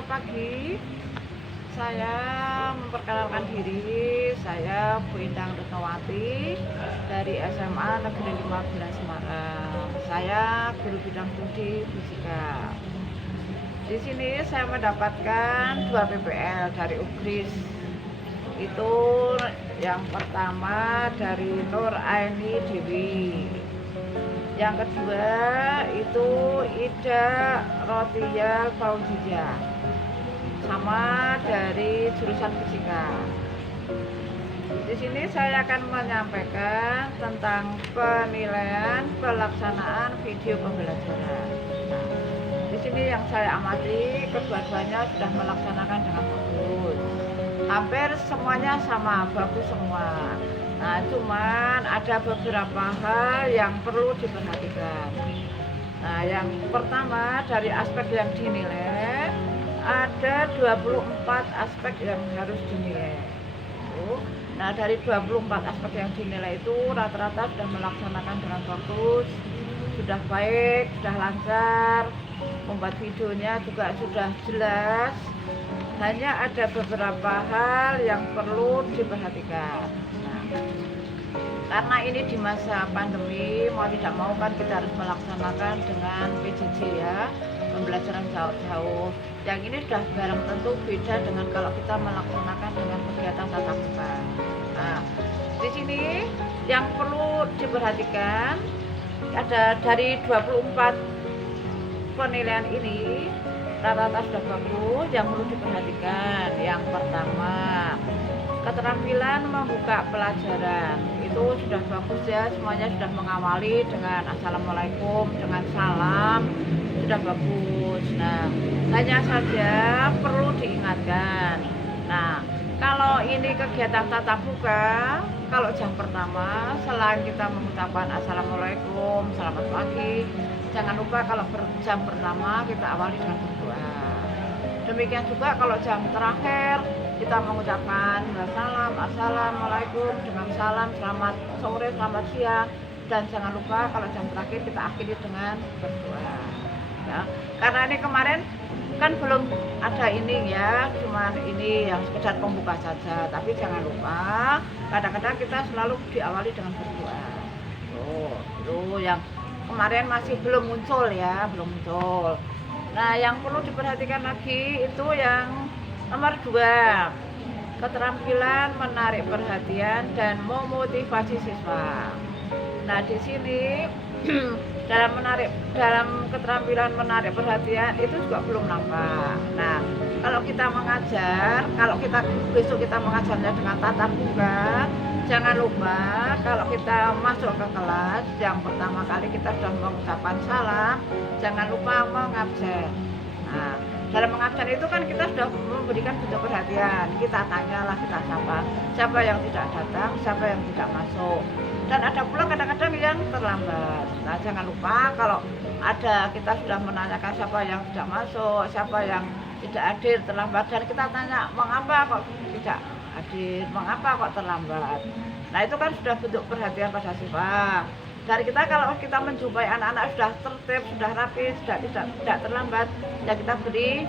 Selamat pagi. Saya memperkenalkan diri. Saya Bu Indang Retnowati dari SMA Negeri 15 Semarang. Saya guru bidang studi fisika. Di sini saya mendapatkan 2 PPL dari UGRIS. Itu yang pertama dari Nur Aini Dewi. Yang kedua itu Ida Rotia Fauzia, sama dari jurusan fisika. Di sini saya akan menyampaikan tentang penilaian pelaksanaan video pembelajaran. Nah, di sini yang saya amati kedua-duanya sudah melaksanakan dengan bagus. Hampir semuanya sama, bagus semua. Nah, cuman ada beberapa hal yang perlu diperhatikan. Nah, yang pertama dari aspek yang dinilai, ada 24 aspek yang harus dinilai. Nah, dari 24 aspek yang dinilai itu rata-rata sudah melaksanakan dengan bagus, sudah baik, sudah lancar, membuat videonya juga sudah jelas. Hanya ada beberapa hal yang perlu diperhatikan. Nah, karena ini di masa pandemi, mau tidak mau kan kita harus melaksanakan dengan PJJ ya, pembelajaran jauh-jauh. Yang ini sudah barang tentu beda dengan kalau kita melaksanakan dengan kegiatan tatap muka. Nah, di sini yang perlu diperhatikan ada dari 24 penilaian ini rata-rata sudah bagus. Yang perlu diperhatikan yang pertama, keterampilan membuka pelajaran itu sudah bagus ya, semuanya sudah mengawali dengan assalamualaikum, dengan salam, sudah bagus. Nah, hanya saja perlu diingatkan. Nah, kalau ini kegiatan tatap muka, kalau jam pertama selain kita mengucapkan assalamualaikum, selamat pagi, jangan lupa kalau jam pertama kita awali dengan berdoa. Demikian juga kalau jam terakhir kita mengucapkan salam, assalamualaikum, dengan salam, selamat sore, selamat siang, dan jangan lupa kalau jam terakhir kita akhiri dengan berdoa. Ya, karena ini kemarin kan belum ada ini ya, cuman ini yang sekedar pembuka saja. Tapi jangan lupa, kadang-kadang kita selalu diawali dengan berdoa. Itu yang kemarin masih belum muncul ya, belum muncul. Nah, yang perlu diperhatikan lagi itu yang nomor 2, keterampilan menarik perhatian dan memotivasi siswa. Nah, di sini dalam keterampilan menarik perhatian itu juga belum nampak. Nah, kalau kita mengajar, kalau kita besok kita mengajarnya dengan tatap muka, jangan lupa kalau kita masuk ke kelas yang pertama kali kita sudah mengucapkan salam, jangan lupa mengabsen. Nah, dalam mengabsen itu kan kita sudah memberikan bentuk perhatian. Kita tanyalah, kita siapa yang tidak datang, siapa yang tidak masuk. Dan ada pula kadang-kadang yang terlambat. Nah, jangan lupa kalau ada kita sudah menanyakan siapa yang tidak masuk, siapa yang tidak hadir, terlambat, dan kita tanya mengapa kok tidak hadir, mengapa kok terlambat. Nah, itu kan sudah bentuk perhatian pada siswa. Dari kita kalau kita menjumpai anak-anak sudah tertib, sudah rapi, sudah tidak terlambat, ya kita beri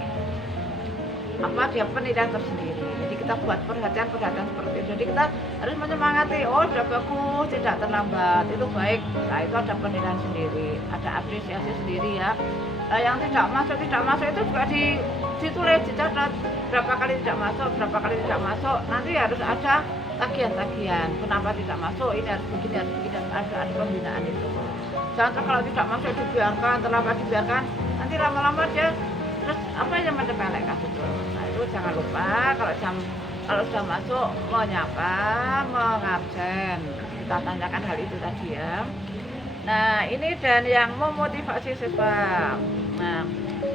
dia penilaian tersendiri. Jadi kita buat perhatian seperti itu. Jadi kita harus menyemangati, oh sudah bagus, tidak terlambat, itu baik. Nah, itu ada penilaian sendiri, ada apresiasi sendiri ya. Nah, yang tidak masuk itu juga ditulis, dicatat berapa kali tidak masuk. Nanti harus ada tagihan. Kenapa tidak masuk? Ini harus begini, ada pembinaan itu. Jangan kalau tidak masuk dibiarkan, terlambat dibiarkan, nanti lama-lama dia terus apa yang menyepelekan itu. Nah, itu jangan lupa kalau sudah masuk menyapa, mengabsen. Kita tanyakan hal itu tadi ya. Nah, ini dan yang memotivasi siswa. Nah,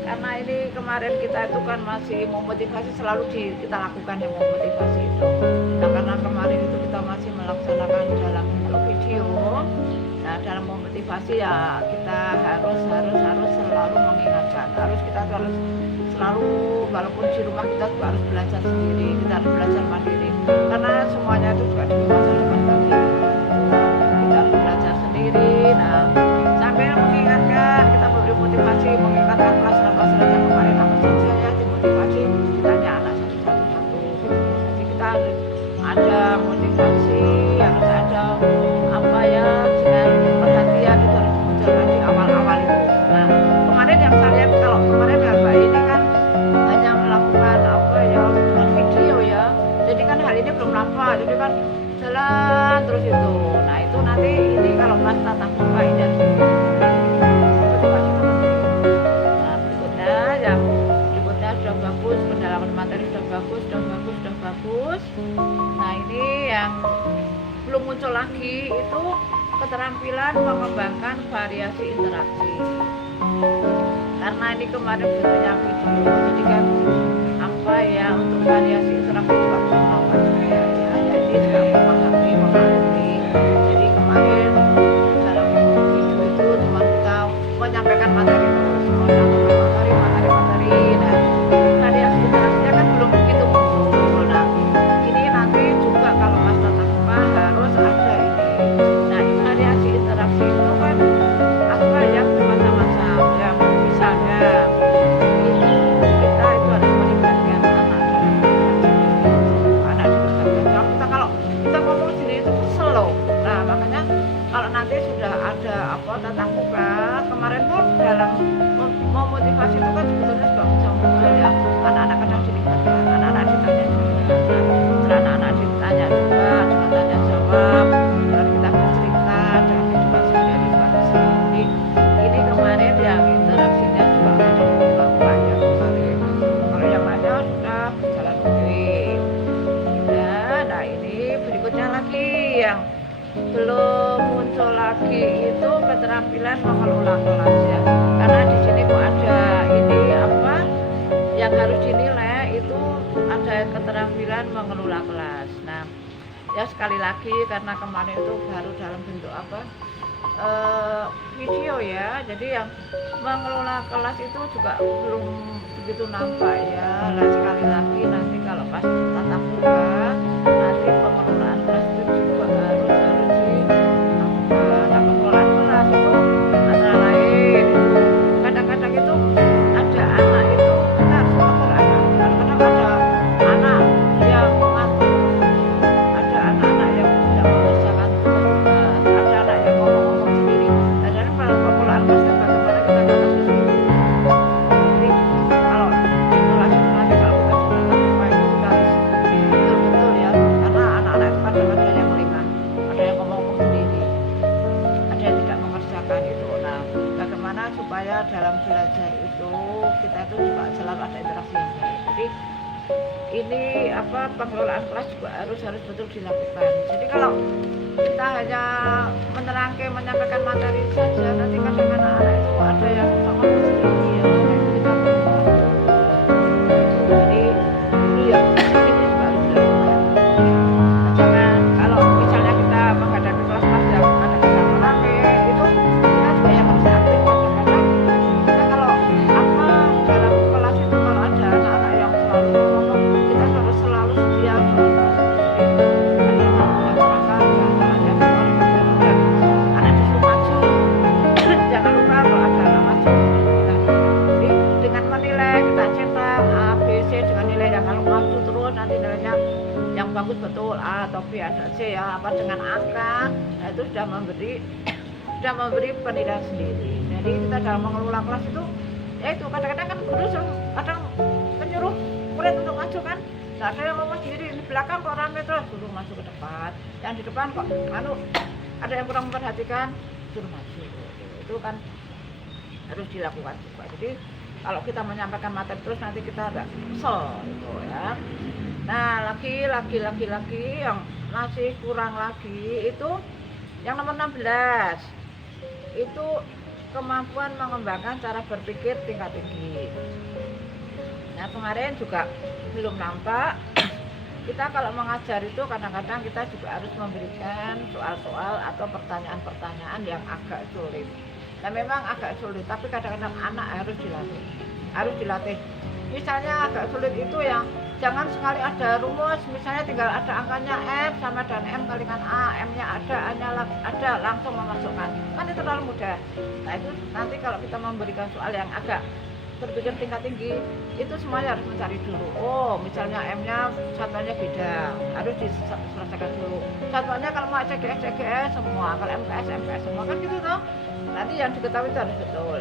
karena ini kemarin kita itu kan masih memotivasi, selalu kita lakukan yang memotivasi itu. Nah, karena kemarin itu kita masih melaksanakan dalam video. Nah, dalam memotivasi ya kita harus selalu mengingatkan. Kita harus selalu, walaupun di rumah kita juga harus belajar sendiri, kita harus belajar mandiri. Karena semuanya itu juga di masa depan tadi. Kita harus belajar sendiri. Nah, sampai mengingatkan, kita memberi motivasi, mengingatkan pelajaran yang kemarin apa saja ya dimotivasi kan jalan terus itu. Nah itu nanti ini kalau pas tatap muka ini harus motivasi teman-teman. Nah berikutnya sudah bagus, pendalaman materi sudah bagus. Nah ini yang belum muncul lagi itu keterampilan mengembangkan variasi interaksi. Karena ini kemarin bentuknya video, jadi kan apa ya untuk variasi interaksi juga belum nampak juga ya. Jadi juga memahami. Jadi kemarin dalam video itu cuma kita menyampaikan materi terus, materi. Nah variasi interaksinya kan belum begitu muncul. Nah ini nanti juga kalau pas tatap muka harus ada ini. Nah variasi interaksi itu kan apa ya macam-macam ya, misalnya itu kita itu harus melibatkan anak dilibatkan. Kalau kita ngomong sendiri itu slow. Nah makanya kalau nanti sudah ada apa tatap muka, kemarin tuh dalam memotivasi itu kan sebetulnya juga bisa muncul ya, anak-anak kadang dilibatkan, anak-anak ditanya juga, anak-anak ditanya juga dengan tanya jawab, dan kita bercerita dengan kehidupan sehari-hari juga bisa. Jadi ini kemarin yang interaksinya juga ada beberapa yang kemarin. Kalau yang lainnya sudah berjalan oke. Nah ini berikutnya lagi yang belum muncul lagi itu keterampilan mengelola kelas ya. Karena di sini kok ada ini apa yang harus dinilai itu ada keterampilan mengelola kelas. Nah ya sekali lagi karena kemarin itu baru dalam bentuk apa video ya, jadi yang mengelola kelas itu juga belum begitu nampak ya. Nah sekali lagi nanti kalau pas tatap muka nanti pengelolaan kelas itu juga harus di nah pengelolaan kelas itu antara lain itu kadang-kadang itu ada anak itu kita harus mengatur anak. Kadang-kadang ada anak yang mengatur, ada anak-anak yang tidak mengerjakan tugas, ada anak yang ngomong-ngomong sendiri. Dan dari pengelolaan kelas itu bagaimana kita akan sendiri. Jadi kalau situasi nanti kalau kita sudah tatap muka itu kita harus betul-betul ya, karena anak-anak itu kadang ada yang lengah, ada yang ngomong-ngomong sendiri, ada yang tidak mengerjakan itu. Nah bagaimana supaya dalam belajar itu kita itu juga selalu ada interaksi yang baik. Jadi ini apa pengelolaan kelas juga harus betul dilakukan. Jadi kalau kita hanya menerangkan menyampaikan materi saja, nanti kadang anak-anak itu ada yang ngomong sendiri ya, itu kita perlu. Jadi ini ya ini juga harus dilakukan. Jangan kalau misalnya kita menghadapi kelas-kelas yang kadang-kadang menangis itu kita juga yang harus aktif. Kadang-kadang kita kalau apa dalam kelas itu kalau ada anak-anak yang selalu ngomong, kita harus selalu sedia anak disuruh maju. Jangan lupa kalau ada anak maju jadi dengan menilai kita cetak A, B, C dengan nilai yang kalau maju terus nanti nilainya yang bagus betul A atau B ada C ya apa dengan angka. Nah itu sudah memberi penilaian sendiri. Jadi kita dalam mengelola kelas itu ya itu kadang-kadang kan guru kadang menyuruh murid untuk maju kan. Nah, ada yang ngomong sendiri di belakang kok rame terus, suruh maju ke depan. Yang di depan kok ada yang kurang memperhatikan, suruh maju. Itu kan harus dilakukan juga. Jadi kalau kita menyampaikan materi terus nanti kita agak kesel gitu ya. Nah lagi yang masih kurang lagi itu yang nomor 16 itu kemampuan mengembangkan cara berpikir tingkat tinggi. Nah kemarin juga belum nampak. Kita kalau mengajar itu kadang-kadang kita juga harus memberikan soal-soal atau pertanyaan-pertanyaan yang agak sulit. Nah memang agak sulit, tapi kadang-kadang anak harus dilatih. Misalnya agak sulit itu yang jangan sekali ada rumus, misalnya tinggal ada angkanya F sama dengan M kalikan A, M-nya ada, A-nya ada, langsung memasukkan. Kan itu terlalu mudah. Nah itu nanti kalau kita memberikan soal yang agak berpikir tingkat tinggi, itu semuanya harus mencari dulu. Oh, misalnya M-nya satuannya beda, harus diselesaikan dulu. Satuannya kalau mau CGS semua, kalau MKS semua, kan gitu toh. Nanti yang diketahui itu harus betul.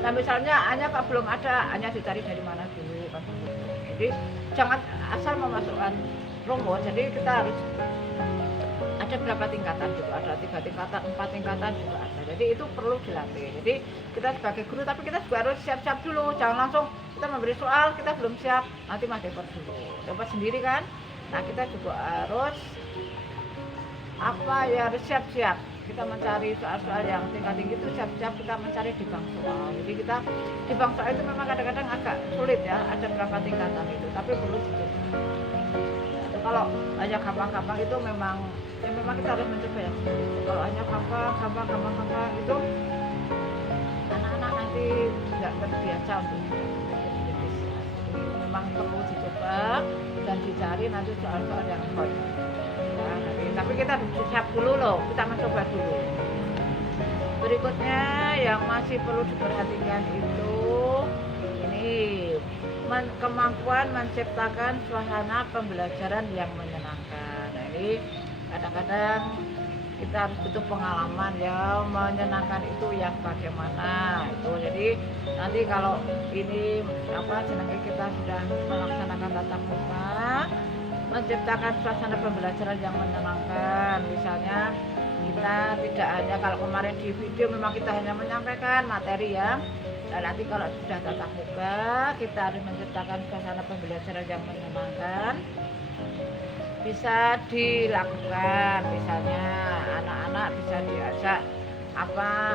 Nah misalnya A-nya kok belum ada, A-nya dicari dari mana dulu kan begitu. Jadi jangan asal memasukkan rumus, jadi kita harus ada berapa tingkatan gitu, ada 3 tingkatan, 4 tingkatan juga ada. Jadi itu perlu dilatih. Jadi kita sebagai guru, tapi kita juga harus siap-siap dulu, jangan langsung kita memberi soal kita belum siap, nanti Mas dapat dulu, dapat sendiri kan. Nah kita juga harus harus siap-siap, kita mencari soal-soal yang tingkat tinggi itu siap-siap kita mencari di bank soal. Jadi kita di bank soal itu memang kadang-kadang agak sulit ya, ada berapa tingkatan itu, tapi perlu dicoba. Nah, kalau hanya gampang-gampang itu memang kita harus mencoba yang sulit. Kalau hanya gampang itu anak-anak nanti nggak terbiasa untuk memang perlu dicoba dan dicari nanti soal-soal yang hot. Ya, tapi kita harus siap dulu loh, kita mencoba dulu. Berikutnya yang masih perlu diperhatikan itu ini kemampuan menciptakan suasana pembelajaran yang menyenangkan. Nah ini kadang-kadang kita harus butuh pengalaman ya, menyenangkan itu yang bagaimana itu. Jadi nanti kalau ini jenenge kita sudah melaksanakan tatap muka, menciptakan suasana pembelajaran yang menyenangkan. Misalnya kita tidak hanya kalau kemarin di video memang kita hanya menyampaikan materi ya. Nah, nanti kalau sudah tatap muka kita harus menciptakan suasana pembelajaran yang menyenangkan. Bisa dilakukan, misalnya anak-anak bisa diajak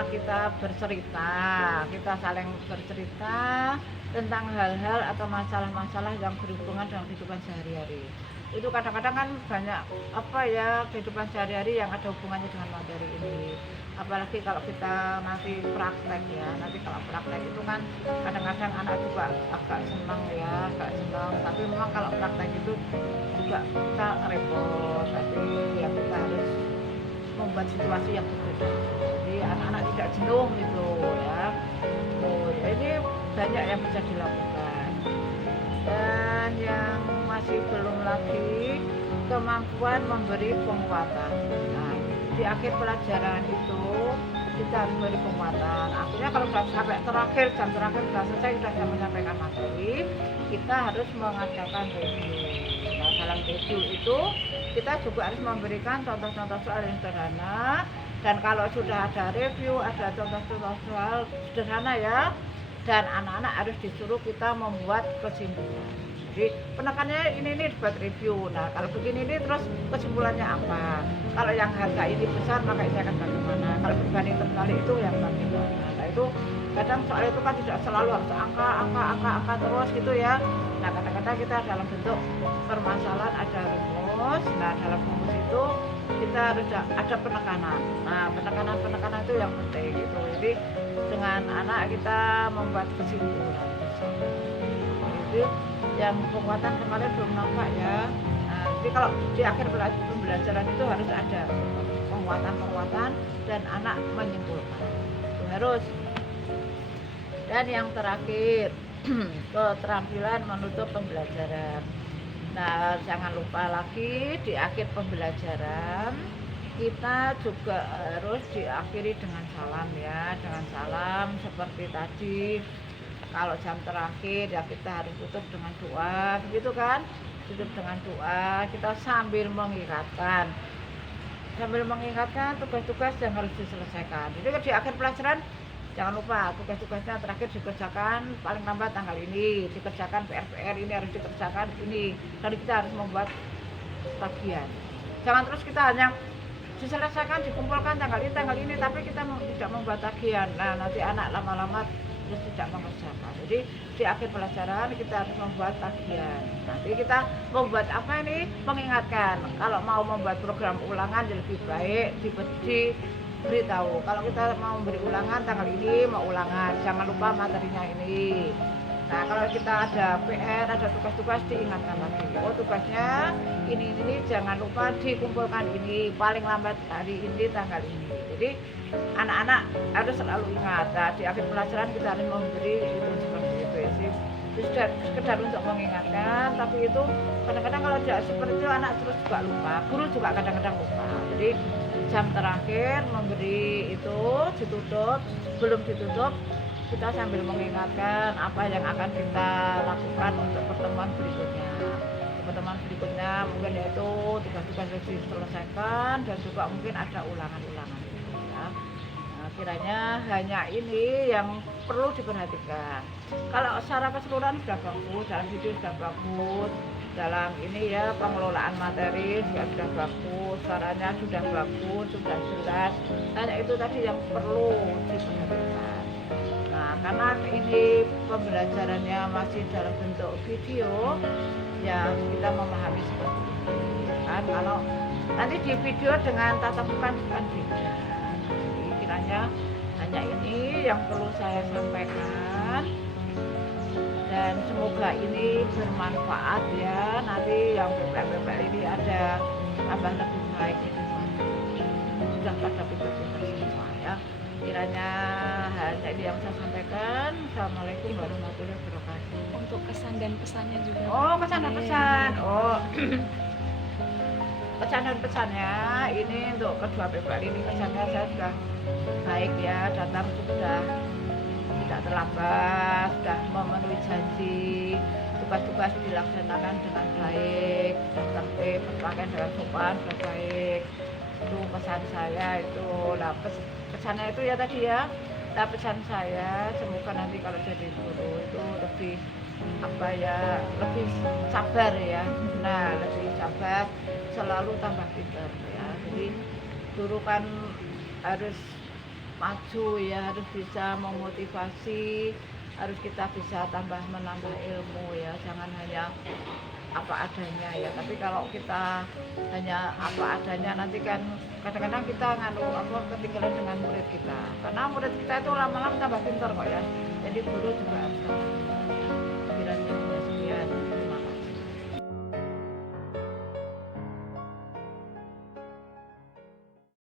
kita bercerita, kita saling bercerita tentang hal-hal atau masalah-masalah yang berhubungan dengan kehidupan sehari-hari. Itu kadang-kadang kan banyak kehidupan sehari-hari yang ada hubungannya dengan materi ini. Apalagi kalau kita nanti praktek ya, nanti kalau praktek itu kan kadang-kadang anak juga agak senang, tapi memang kalau praktek itu juga kita repot, tapi ya kita harus membuat situasi yang berbeda, jadi anak-anak tidak jenuh gitu ya. Ini banyak yang bisa dilakukan. Dan yang masih belum lagi, kemampuan memberi penguatan. Nah, di akhir pelajaran itu kita harus memberi penguatan. Akhirnya kalau sudah sampai jam terakhir sudah selesai, sudah menyampaikan materi, kita harus mengadakan review. Nah, dalam review itu kita juga harus memberikan contoh-contoh soal yang sederhana. Dan kalau sudah ada review, ada contoh-contoh soal sederhana ya, dan anak-anak harus disuruh kita membuat kesimpulan. Jadi penekannya ini dibuat review. Nah kalau begini ini terus kesimpulannya apa? Kalau yang harga ini besar maka ini akan bagaimana? Kalau berbanding terbalik itu yang bagaimana? Nah itu kadang soal itu kan tidak selalu harus angka terus gitu ya. Nah kadang-kadang kita dalam bentuk permasalahan ada rumus. Nah dalam rumus itu kita harus ada penekanan. Nah penekanan itu yang penting gitu. Jadi dengan anak kita membuat kesimpulan. Itu yang penguatan kemarin belum nampak ya. Nah, jadi kalau di akhir pembelajaran itu harus ada penguatan dan anak menyimpulkan. Itu harus. Dan yang terakhir keterampilan menutup pembelajaran. Nah, jangan lupa lagi di akhir pembelajaran kita juga harus diakhiri dengan salam ya, dengan salam seperti tadi. Kalau jam terakhir ya kita harus tutup dengan doa, begitu kan? Tutup dengan doa, kita sambil mengingatkan tugas-tugas yang harus diselesaikan. Jadi di akhir pelajaran jangan lupa tugas-tugasnya terakhir dikerjakan paling lambat tanggal ini, dikerjakan PR ini harus dikerjakan ini. Jadi kita harus membuat tagihan. Jangan terus kita hanya diselesaikan, dikumpulkan tanggal ini, tapi kita tidak membuat tagihan. Nah nanti anak lama-lama terus tidak mengerjakan. Jadi di akhir pelajaran kita harus membuat tagihan. Nanti kita membuat apa ini? Mengingatkan. Kalau mau membuat program ulangan lebih baik diberitahu. Kalau kita mau memberi ulangan tanggal ini mau ulangan, jangan lupa materinya ini. Nah kalau kita ada PR, ada tugas-tugas diingatkan lagi. Oh tugasnya ini jangan lupa dikumpulkan ini paling lambat hari ini tanggal ini. Jadi anak-anak harus selalu ingat. Nah, di akhir pelajaran kita harus memberi itu seperti itu ya sih. Sudah sekedar untuk mengingatkan, tapi itu kadang-kadang kalau tidak seperti itu anak terus juga lupa. Guru juga kadang-kadang lupa. Jadi jam terakhir memberi itu ditutup, belum ditutup kita sambil mengingatkan apa yang akan kita lakukan untuk pertemuan berikutnya. Pertemuan berikutnya mungkin itu tugas-tugas harus diselesaikan dan juga mungkin ada ulangan-ulangan ya. Nah, kiranya hanya ini yang perlu diperhatikan. Kalau secara keseluruhan sudah bagus, dalam video sudah bagus, dalam ini ya pengelolaan materi juga sudah bagus, suaranya sudah bagus, sudah jelas. Hanya itu tadi yang perlu diperhatikan. Nah, karena ini pembelajarannya masih dalam bentuk video, ya kita memahami seperti ini. Kan kalau nanti di video dengan tatap muka kan beda. Jadi kiranya hanya ini yang perlu saya sampaikan. Dan semoga ini bermanfaat ya, nanti yang bebek-bebek ini ada tambah lebih baik itu sudah pada pintar-pintar semua ya. Kiranya hanya ini yang saya sampaikan. Assalamualaikum warahmatullahi wabarakatuh. Untuk kesan dan pesannya juga. Oh, kesan dan pesan. Oh, pesan dan pesannya ini untuk kedua bebek ini pesannya saya sudah baik ya, datang sudah tidak terlambat, sudah memenuhi janji, tugas-tugas dilaksanakan dengan baik, tertib, berpakaian dengan sopan, sudah baik. Itu pesan saya itu. Nah, pesannya itu ya tadi ya. Nah, pesan saya semoga nanti kalau jadi guru itu lebih apa ya, lebih sabar ya. Nah, lebih sabar, selalu tambah pintar ya. Jadi guru kan harus maju ya, harus bisa memotivasi, harus kita bisa menambah ilmu ya, jangan hanya apa adanya ya. Tapi kalau kita hanya apa adanya nanti kan kadang-kadang kita ketinggalan dengan murid kita, karena murid kita itu lama-lama tambah pintar kok ya. Jadi guru juga harus tambah